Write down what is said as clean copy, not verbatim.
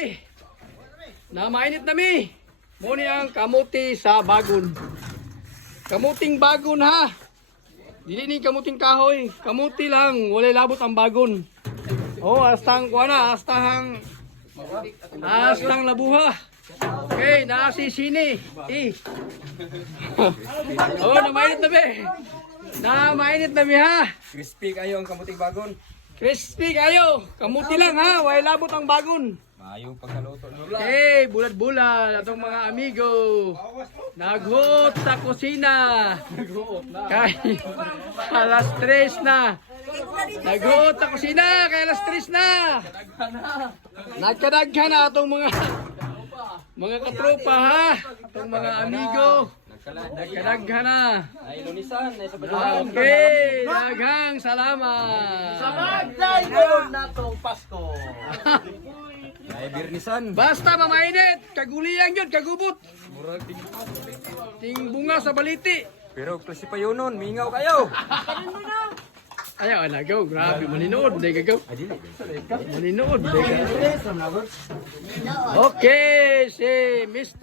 day. Na mainit na mi. Muna ang kamuti sa bagon. Kamuting bagon ha. Dili ni kamuting kahoy. Kamuti lang. Walay labot ang bagon. Oh, astang kuana. Astang labuha. Okay, nasisini. Oh, na mainit na mi. Na mainit na mi ha. Crispy kayo ang kamuting bagon. Crispy kayo. Kamuti lang ha. Walay labot ang bagon. Maayong pagkaluto nila. Hey, bulat-bulat atong mga amigo. Naghot sa kusina. Kay alas 3 na. Naghot sa kusina kay alas 3 na. Nagkadaghan na atong mga katropa ha. Atong mga amigo. Nagkadaghan na. Ay, lunisan. Ay, sa Okay, daghang salamat. Sabagay doon na tong Pasko. ay, birnisan. Basta mamainit, kaguliang yun, kagubot. Ting bunga sa baliti. Pero klase pa yun nun. Mingaw kayo. Ayaw, nagaw, grabe, maninood, day gagaw. Maninood, day gagaw. Okay, si Mr.